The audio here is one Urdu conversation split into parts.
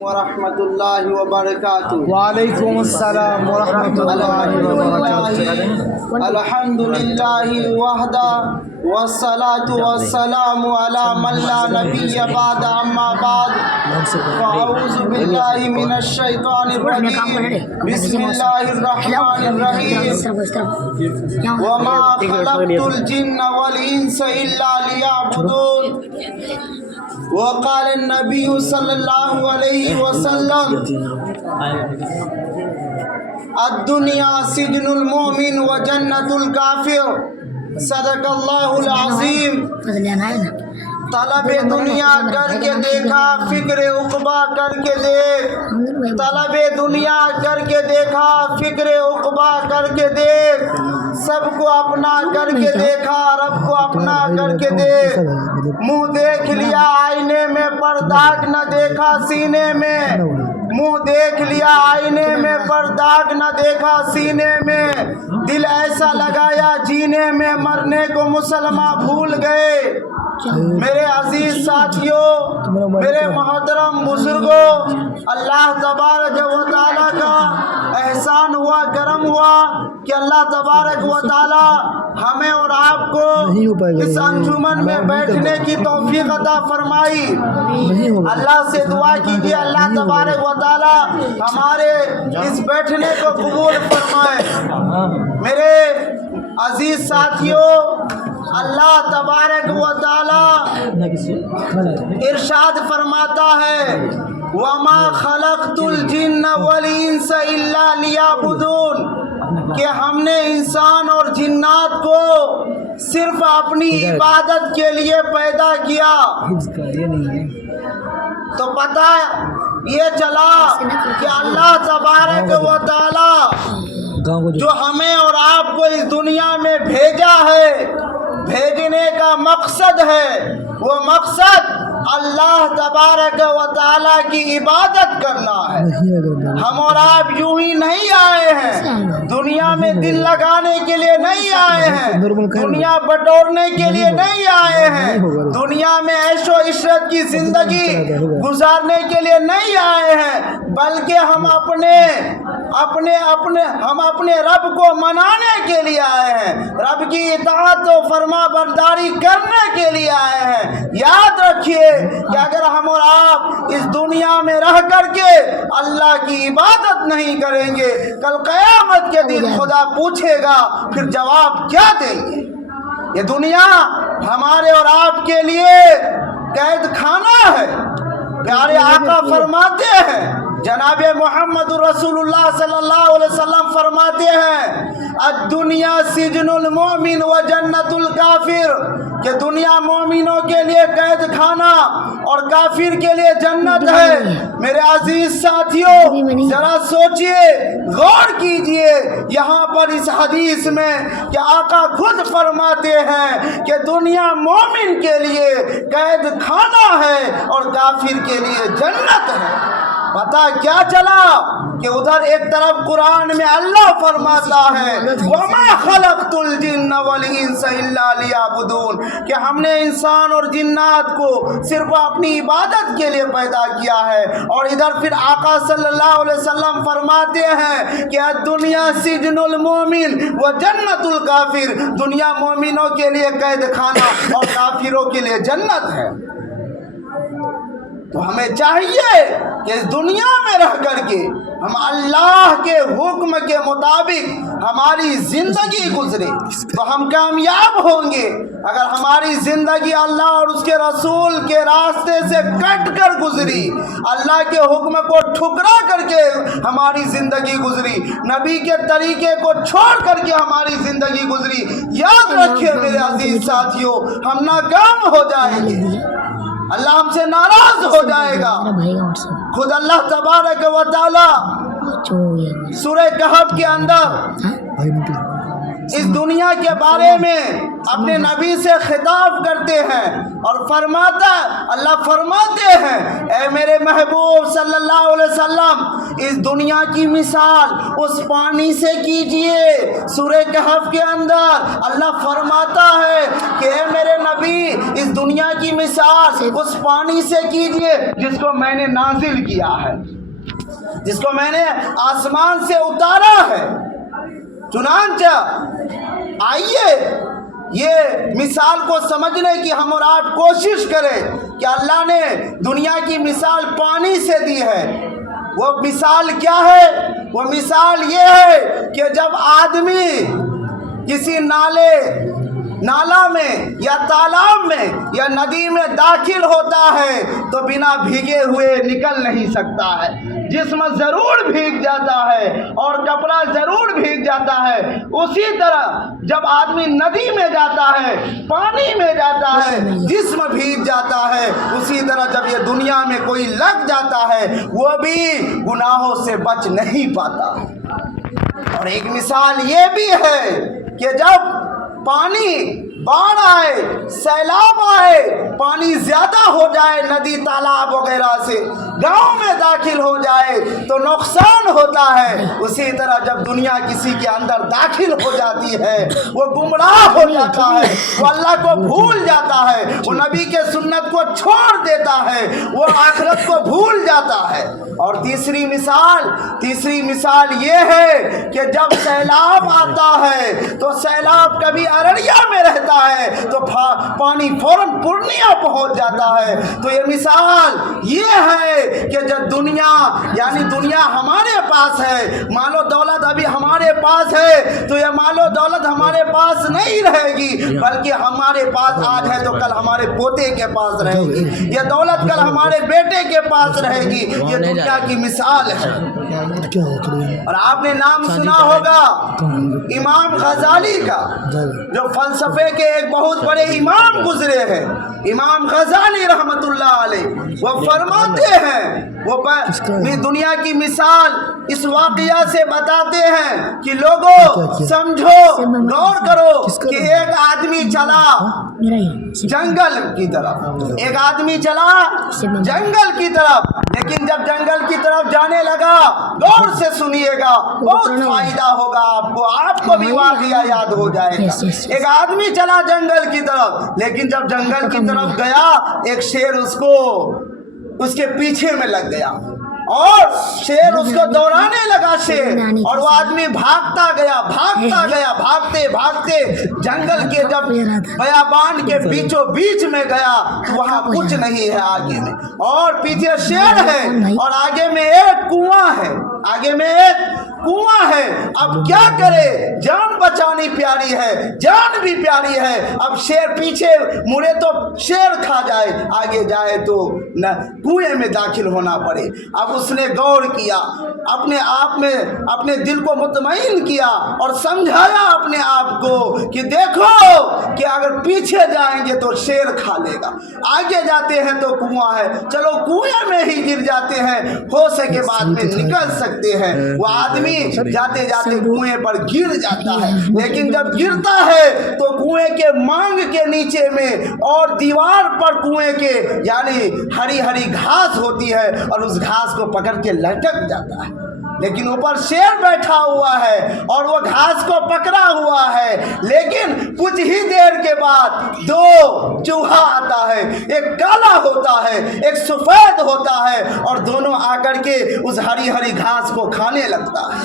ورحمۃ اللہ وبرکاتہ۔ وعلیکم السلام ورحمۃ اللہ وبرکاتہ۔ الحمد للہ وحدہ والصلاۃ والسلام علی من لا نبی بعد اما بعد فاعوذ باللہ من الشیطان الرجیم بسم اللہ الرحمن الرحیم وما خلقت الجن والانس الا لیعبدون وقال النبی صلی اللہ علیہ وسلم الدنیا سجن المؤمن و جنت الکافر صدق اللہ العظیم۔ طلب دنیا کر کے دیکھا فکر عقبہ کر کے دیکھ، طلب دنیا کر کے دیکھا فکر عقبہ کر کے دیکھ، سب کو اپنا کر کے دیکھا رب کو اپنا کر کے دیکھ، منہ دیکھ لیا آئینے میں پر داغ نہ دیکھا سینے میں، منہ دیکھ لیا آئینے میں پر داغ نہ دیکھا سینے میں، دل ایسا لگایا جینے میں مرنے کو مسلمان بھول گئے۔ میرے عزیز ساتھیوں، میرے محترم بزرگوں، اللہ تبارک و تعالیٰ کا احسان ہوا، کرم ہوا کہ اللہ تبارک و تعالیٰ ہمیں اور آپ کو اس انجمن میں بیٹھنے کی توفیق عطا فرمائی۔ اللہ سے دعا کیجیے اللہ تبارک و تعالیٰ ہمارے اس بیٹھنے کو قبول فرمائے۔ میرے عزیز ساتھیوں، اللہ تبارک و تعالی ارشاد فرماتا ہے وَمَا خَلَقْتُ الْجِنَّ وَالْإِنسَ إِلَّا لِيَعْبُدُونَ، کہ ہم نے انسان اور جنات کو صرف اپنی عبادت کے لیے پیدا کیا۔ تو پتہ یہ چلا کہ اللہ تبارک و تعالی جو ہمیں اور آپ کو اس دنیا میں بھیجا ہے، بھیجنے کا مقصد ہے، وہ مقصد اللہ تبارک و تعالیٰ کی عبادت کرنا ہے۔ ہم اور آپ یوں ہی نہیں آئے ہیں، دنیا میں دل لگانے کے لیے نہیں آئے ہیں، دنیا بٹورنے کے لیے نہیں آئے ہیں، دنیا میں عیش و عشرت کی زندگی گزارنے کے لیے نہیں آئے ہیں، بلکہ ہم اپنے رب کو منانے کے لیے آئے ہیں، رب کی اطاعت و فرما برداری کرنے کے لیے آئے ہیں۔ یاد رکھیے کہ اگر ہم اور آپ اس دنیا میں رہ کر کے اللہ کی عبادت نہیں کریں گے، کل قیامت کے دن خدا پوچھے گا پھر جواب کیا دیں گے؟ یہ دنیا ہمارے اور آپ کے لیے قید خانہ ہے۔ پیارے آقا فرماتے ہیں، جناب محمد رسول اللہ صلی اللہ علیہ وسلم فرماتے ہیں الدنیا سجن المؤمن و جنت الکافر، کہ دنیا مومنوں کے لیے قید خانہ اور کافر کے لیے جنت ہے۔ میرے عزیز ساتھیوں، ذرا سوچئے، غور کیجئے، یہاں پر اس حدیث میں کہ آقا خود فرماتے ہیں کہ دنیا مومن کے لیے قید خانہ ہے اور کافر کے لیے جنت ہے۔ پتہ کیا چلا کہ ادھر ایک طرف قرآن میں اللہ فرماتا ہے وَمَا خَلَقْتُ الْجِنَّ وَالْإِنسَ إِلَّا لِيَعْبُدُونَ، کہ ہم نے انسان اور جنات کو صرف اپنی عبادت کے لیے پیدا کیا ہے۔ اور ادھر پھر آقا صلی اللہ علیہ وسلم فرماتے ہیں کہ الدنیا سجن المومن و جنت الکافر، دنیا مومنوں کے لیے قید خانہ اور کافروں کے لیے جنت ہے۔ تو ہمیں چاہیے کہ اس دنیا میں رہ کر کے ہم اللہ کے حکم کے مطابق ہماری زندگی گزرے تو ہم کامیاب ہوں گے۔ اگر ہماری زندگی اللہ اور اس کے رسول کے راستے سے کٹ کر گزری، اللہ کے حکم کو ٹھکرا کر کے ہماری زندگی گزری، نبی کے طریقے کو چھوڑ کر کے ہماری زندگی گزری، یاد رکھیے میرے عزیز ساتھیوں، ہم ناکام ہو جائیں گے، اللہ ہم سے ناراض ہو جائے گا۔ خود اللہ تبارک و تعالی سورہ کہف کے اندر اس دنیا کے بارے میں اپنے نبی سے خطاب کرتے ہیں اور اللہ فرماتے ہیں اے میرے محبوب صلی اللہ علیہ وسلم اس دنیا کی مثال اس پانی سے کیجئے۔ سورہ کہف کے اندر اللہ فرماتا ہے کہ اے میرے نبی اس دنیا کی مثال اس پانی سے کیجئے جس کو میں نے نازل کیا ہے، جس کو میں نے آسمان سے اتارا ہے۔ چنانچہ آئیے یہ مثال کو سمجھنے کی ہم اور آپ کوشش کریں کہ اللہ نے دنیا کی مثال پانی سے دی ہے۔ وہ مثال کیا ہے؟ وہ مثال یہ ہے کہ جب آدمی کسی نالا میں یا تالاب میں یا ندی میں داخل ہوتا ہے تو بنا بھیگے ہوئے نکل نہیں سکتا ہے، جسم ضرور بھیگ جاتا ہے اور کپڑا ضرور بھیگ جاتا ہے۔ اسی طرح جب آدمی ندی میں جاتا ہے، پانی میں جاتا ہے، جسم بھیگ جاتا ہے۔ اسی طرح جب یہ دنیا میں کوئی لگ جاتا ہے وہ بھی گناہوں سے بچ نہیں پاتا۔ اور ایک مثال یہ بھی ہے کہ جب پانی باڑھ آئے، سیلاب آئے، پانی زیادہ ہو جائے ندی تالاب وغیرہ سے، گاؤں میں داخل ہو جائے تو نقصان ہوتا ہے۔ اسی طرح جب دنیا کسی کے اندر داخل ہو جاتی ہے وہ گمراہ ہو جاتا ہے، وہ اللہ کو بھول جاتا ہے، وہ نبی کے سنت کو چھوڑ دیتا ہے، وہ آخرت کو بھول جاتا ہے۔ اور تیسری مثال یہ ہے کہ جب سیلاب آتا ہے تو سیلاب کبھی ارڑیا میں رہتا ہے تو پانی فوراً پورنیہ پہنچ جاتا ہے۔ تو یہ مثال یہ ہے کہ جب دنیا ہمارے پاس ہے، مال و دولت ابھی ہمارے پاس ہے تو یہ مال و دولت ہمارے پاس نہیں رہے گی، بلکہ ہمارے پاس آج ہے تو کل ہمارے پوتے کے پاس رہے گی، یہ دولت کل ہمارے بیٹے کے پاس رہے گی۔ یہ دنیا کی مثال ہے۔ اور آپ نے نام سنا ہوگا امام غزالی کا، جو فلسفے کے ایک بہت بڑے امام گزرے ہیں، امام غزالی رحمت اللہ علیہ۔ وہ فرماتے ہیں، وہ دنیا کی مثال اس واقعہ سے بتاتے ہیں کہ لوگوں سمجھو، غور کرو کہ ایک آدمی چلا جنگل کی طرف، ایک آدمی چلا جنگل کی طرف، لیکن جب جنگل کی طرف جانے لگا، غور سے سنیے گا، بہت فائدہ ہوگا آپ کو بھی واقعہ یاد ہو جائے گا۔ ایک آدمی چلا جنگل کی طرف، لیکن جب جنگل کی طرف گیا ایک شیر اس کے پیچھے میں لگ گیا اور شیر اس کو دوڑانے لگا شیر، اور وہ آدمی بھاگتا گیا بھاگتے جنگل کے جب بیابان کے بیچوں بیچ میں گیا، وہاں کچھ نہیں ہے آگے میں، اور پیچھے شیر ہے اور آگے میں ایک کنواں ہے۔ اب کیا کرے؟ جان بچانی پیاری ہے، جان بھی پیاری ہے۔ اب شیر پیچھے مڑے تو شیر کھا جائے، آگے جائے تو کنویں میں داخل ہونا پڑے۔ اب اس نے غور کیا، اپنے دل کو مطمئن کیا اور سمجھایا اپنے آپ کو کہ دیکھو کہ اگر پیچھے جائیں گے تو شیر کھا لے گا، آگے جاتے ہیں تو کنواں ہے، چلو کنویں میں ہی گر جاتے ہیں، ہو سکے بعد میں نکل سکتے ہیں۔ وہ آدمی جاتے کنویں پر گر جاتا ہے، لیکن جب گرتا ہے تو کنویں کے مانگ کے نیچے میں اور دیوار پر کنویں کے یعنی ہری ہری گھاس ہوتی ہے اور اس گھاس کو پکڑ کے لٹک جاتا ہے، لیکن اوپر شیر بیٹھا ہوا ہے اور وہ گھاس کو پکڑا ہوا ہے۔ لیکن کچھ ہی دیر کے بعد دو چوہا آتا ہے، ایک کالا ہوتا ہے ایک سفید ہوتا ہے، اور دونوں آ کر کے اس ہری ہری گھاس کو کھانے لگتا ہے،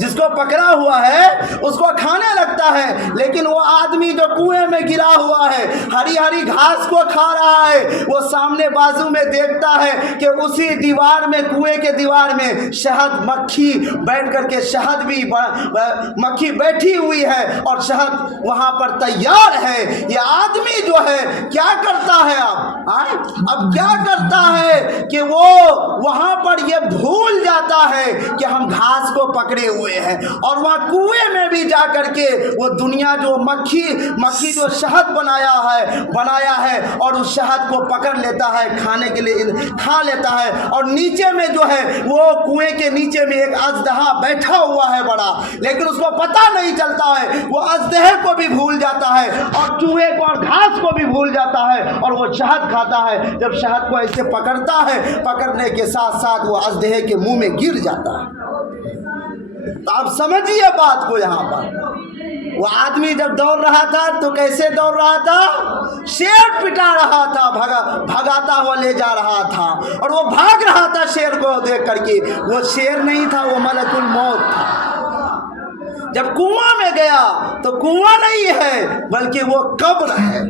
جس کو پکڑا ہوا ہے اس کو کھانے لگتا ہے۔ لیکن وہ آدمی جو کنویں میں گرا ہوا ہے ہری ہری گھاس کو کھا رہا ہے، وہ سامنے بازو میں دیکھتا ہے کہ اسی دیوار میں، کنویں کے دیوار میں شہد مکھی بیٹھ کر کے، شہد بھی مکھی بیٹھی ہوئی ہے اور شہد وہاں پر تیار ہے۔ یہ آدمی جو ہے کیا کرتا ہے اب کیا کرتا ہے کہ وہ وہاں پر یہ بھول جاتا ہے کہ ہم گھاس کو پکڑے ہوئے ہیں، اور وہاں کنویں میں بھی جا کر کے وہ دنیا جو مکھی جو شہد بنایا ہے اور اس شہد کو پکڑ لیتا ہے، کھانے کے لیے کھا لیتا ہے، اور نیچے میں جو ہے وہ کنویں کے نیچے میں ایک اژدہا بیٹھا ہوا ہے بڑا، لیکن اس کو پتہ نہیں چلتا ہے، وہ اژدہے کو بھی بھول جاتا ہے اور چوہے کو اور گھاس کو بھی بھول جاتا ہے، اور وہ شہد کھاتا ہے۔ جب شہد کو ایسے پکڑتا ہے، پکڑنے کے ساتھ ساتھ وہ اژدہے کے منہ میں گر جاتا ہے۔ تو آپ سمجھیے بات کو یہاں پر، وہ آدمی جب دوڑ رہا تھا تو کیسے دوڑ رہا تھا؟ شیر پٹا رہا تھا، بھگاتا ہوا لے جا رہا تھا، اور وہ بھاگ رہا تھا شیر کو دیکھ کر کے۔ وہ شیر نہیں تھا، وہ ملک الموت تھا۔ جب کنواں میں گیا تو کنواں نہیں ہے بلکہ وہ قبر ہے،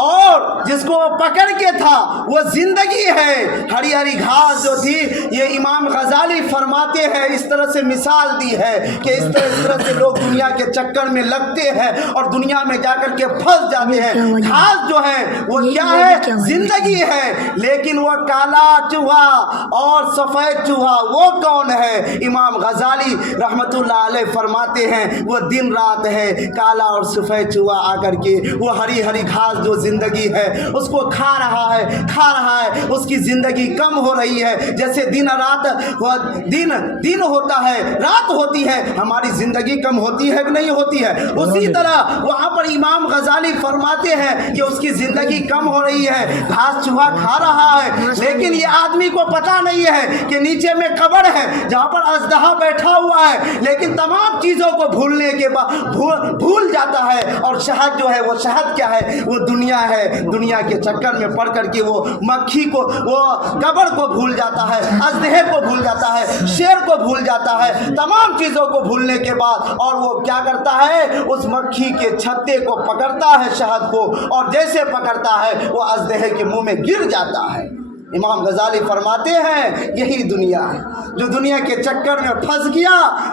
اور جس کو وہ پکڑ کے تھا وہ زندگی ہے۔ ہری ہری گھاس جو تھی، یہ امام غزالی فرماتے ہیں، اس طرح سے مثال دی ہے کہ اس طرح سے لوگ دنیا کے چکر میں لگتے ہیں اور دنیا میں جا کر کے پھنس جاتے ہیں۔ گھاس جو ہے وہ کیا ہے؟ زندگی ہے، لیکن وہ کالا چوہا اور سفید چوہا وہ کون ہے؟ امام غزالی رحمت اللہ علیہ فرماتے ہیں وہ دن رات ہے، کالا اور سفید چوہا آ کر کے وہ ہری ہری گھاس جو زندگی ہے اس کو کھا رہا ہے، اس کی زندگی کم ہو رہی ہے۔ جیسے دن ہوتا ہے، رات ہوتی ہے، ہماری زندگی کم ہوتی ہے کہ نہیں ہوتی ہے؟ اسی طرح وہاں پر امام غزالی فرماتے ہیں کہ اس کی زندگی کم ہو رہی ہے، گھاس چوہا کھا رہا ہے، لیکن یہ آدمی کو پتہ نہیں ہے کہ نیچے میں قبر ہے جہاں پر اژدہا بیٹھا ہوا ہے، لیکن تمام چیزوں کو بھولنے کے بعد بھول جاتا ہے، اور شہد جو ہے وہ شہد کیا ہے؟ وہ دنیا ہے۔ دنیا کے چکر میں پڑ کر کے وہ مکھی کو، وہ قبر کو بھول جاتا ہے، اژدہے کو بھول جاتا ہے، شیر کو بھول جاتا ہے، تمام چیزوں کو بھولنے کے بعد، اور وہ کیا کرتا ہے؟ اس مکھی کے چھتے کو پکڑتا ہے، شہد کو، اور جیسے پکڑتا ہے وہ اژدہے کے منہ میں گر جاتا ہے۔ امام غزالی فرماتے ہیں یہی دنیا ہے۔ جو دنیا کے چکر میں پھنس گیا،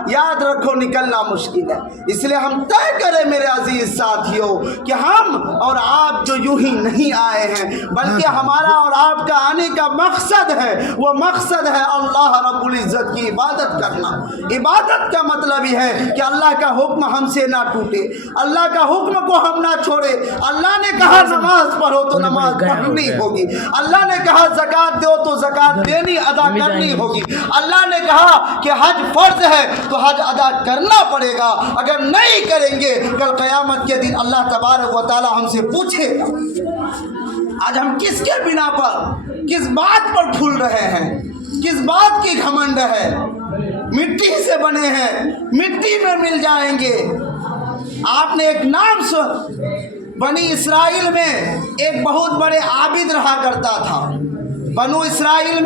یاد رکھو نکلنا مشکل ہے۔ اس لیے ہم طے کریں میرے عزیز ساتھیوں کہ ہم اور آپ جو یوں ہی نہیں آئے ہیں، بلکہ ہمارا اور آپ کا آنے کا مقصد ہے، وہ مقصد ہے اللہ رب العزت کی عبادت کرنا۔ عبادت کا مطلب یہ ہے کہ اللہ کا حکم ہم سے نہ ٹوٹے، اللہ کا حکم کو ہم نہ چھوڑے۔ اللہ نے کہا نماز پڑھو تو نماز پڑھنی ہوگی، اللہ نے کہا زکات دو تو زکات دینی ادا کرنی ہوگی، اللہ نے کہا کہ حج فرض ہے تو حج ادا کرنا پڑے گا۔ اگر نہیں کریں گے کل قیامت کے دن اللہ تبارک و تعالی ہم سے پوچھے گا۔ آج ہم کس کے بنا پر، کس بات پر پھول رہے ہیں، کس بات کی گھمنڈ ہے؟ مٹی سے بنے ہیں، مٹی میں مل جائیں گے۔ آپ نے ایک نام بنی اسرائیل میں ایک بہت بڑے عابد رہا کرتا تھا۔ بنی اسرائیل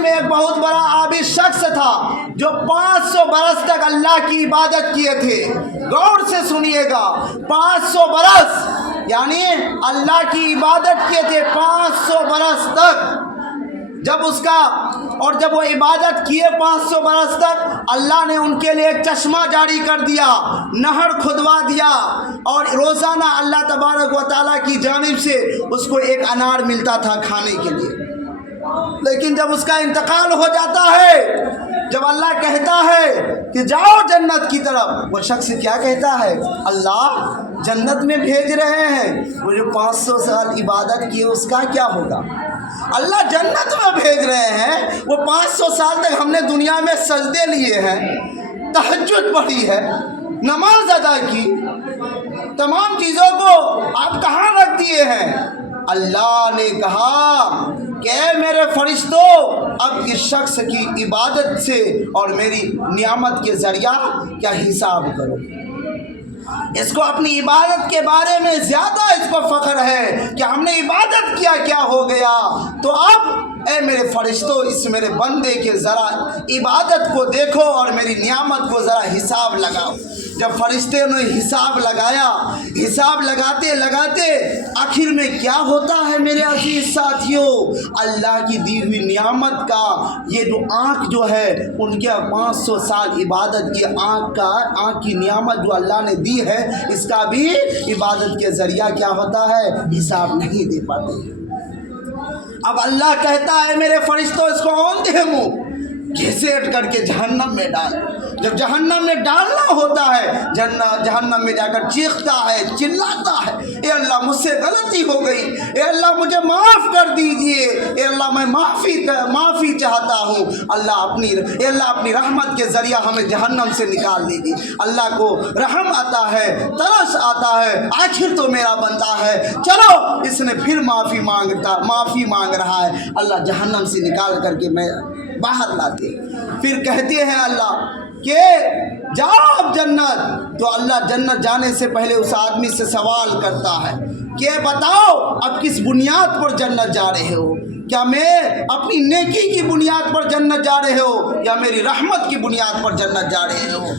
میں ایک بہت بڑا عابد شخص تھا جو 500 برس تک اللہ کی عبادت کیے تھے۔ غور سے سنیے گا، 500 برس یعنی اللہ کی عبادت کیے تھے 500 برس تک۔ جب وہ عبادت کیے 500 برس تک، اللہ نے ان کے لیے ایک چشمہ جاری کر دیا، نہر کھدوا دیا، اور روزانہ اللہ تبارک و تعالیٰ کی جانب سے اس کو ایک انار ملتا تھا کھانے کے لیے۔ لیکن جب اس کا انتقال ہو جاتا ہے، جب اللہ کہتا ہے کہ جاؤ جنت کی طرف، وہ شخص کیا کہتا ہے؟ اللہ جنت میں بھیج رہے ہیں، وہ جو 500 سال عبادت کی اس کا کیا ہوگا؟ اللہ جنت میں بھیج رہے ہیں، وہ 500 سال تک ہم نے دنیا میں سجدے لیے ہیں، تہجد پڑھی ہے، نماز ادا کی، تمام چیزوں کو آپ کہاں رکھ دیے ہیں؟ اللہ نے کہا کہ اے میرے فرشتوں، اب اس شخص کی عبادت سے اور میری نعمت کے ذریعہ کیا حساب کرو۔ اس کو اپنی عبادت کے بارے میں زیادہ اس کو فخر ہے کہ ہم نے عبادت کیا ہو گیا، تو اب اے میرے فرشتوں اس میرے بندے کے ذرا عبادت کو دیکھو اور میری نعمت کو ذرا حساب لگاؤ۔ جب فرشتے نے حساب لگایا، حساب لگاتے لگاتے آخر میں کیا ہوتا ہے میرے عزیز ساتھیوں؟ اللہ کی دی ہوئی نعمت کا یہ جو آنکھ جو ہے، ان کے 500 سال عبادت کی آنکھ کی نعمت جو اللہ نے دی ہے، اس کا بھی عبادت کے ذریعہ کیا ہوتا ہے؟ حساب نہیں دے پاتے۔ اب اللہ کہتا ہے میرے فرشتوں اس کو اوندھے منہ گھسیٹ کر کے جہنم میں ڈال. جب جہنم میں ڈالنا ہوتا ہے جہنم میں جا کر چیختا ہے, چلاتا ہے, اے اللہ مجھ سے غلطی ہو گئی, اے اللہ مجھے معاف کر دیجئے, اے اللہ میں معافی چاہتا ہوں, اے اللہ اپنی رحمت کے ذریعہ ہمیں جہنم سے نکال دیجئے. اللہ کو رحم آتا ہے, ترس آتا ہے, آخر تو میرا بندہ ہے, چلو اس نے پھر معافی مانگ رہا ہے. اللہ جہنم سے نکال کر کے میں باہر لاتے, پھر کہتے ہیں اللہ کہ جاؤ اب جنت. تو اللہ جنت جانے سے پہلے اس آدمی سے سوال کرتا ہے کہ بتاؤ اب کس بنیاد پر جنت جا رہے ہو؟ کیا میں اپنی نیکی کی بنیاد پر جنت جا رہے ہو یا میری رحمت کی بنیاد پر جنت جا رہے ہو؟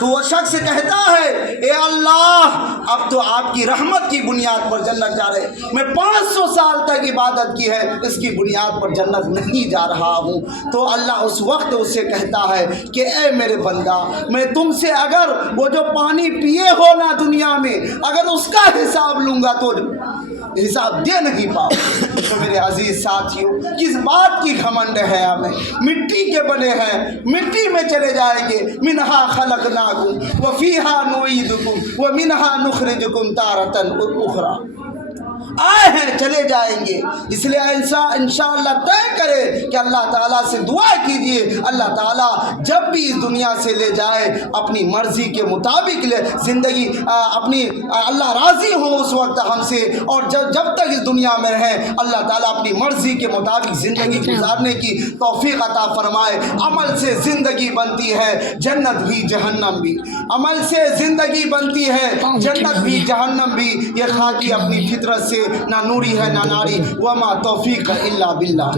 تو وہ شخص کہتا ہے اے اللہ اب تو آپ کی رحمت کی بنیاد پر جنت جا رہے, میں 500 سال تک عبادت کی ہے, اس کی بنیاد پر جنت نہیں جا رہا ہوں. تو اللہ اس وقت اس سے کہتا ہے کہ اے میرے بندہ, میں تم سے اگر وہ جو پانی پیے ہو نا دنیا میں, اگر اس کا حساب لوں گا تو حساب دے نہیں پاؤ. تو میرے عزیز ساتھیوں, کس بات کی گھمنڈ ہے ہمیں؟ مٹی کے بنے ہیں, مٹی میں چلے جائیں گے. منہا خلقناکم وفیہا نعیدکم ومنہا نخرجکم تارۃ اخری. آئے ہیں چلے جائیں گے, اس لیے انشاءاللہ طے کرے کہ اللہ تعالیٰ سے دعا کیجئے, اللہ تعالیٰ جب بھی اس دنیا سے لے جائے اپنی مرضی کے مطابق لے زندگی اپنی, اللہ راضی ہو اس وقت ہم سے, اور جب تک اس دنیا میں رہیں اللہ تعالیٰ اپنی مرضی کے مطابق زندگی گزارنے کی توفیق عطا فرمائے. عمل سے زندگی بنتی ہے, جنت بھی جہنم بھی. عمل سے زندگی بنتی ہے, جنت بھی جہنم بھی. یہ خاکی اپنی فطرت سے نہ نوری ہے نہ ناری. وما توفیق الا باللہ.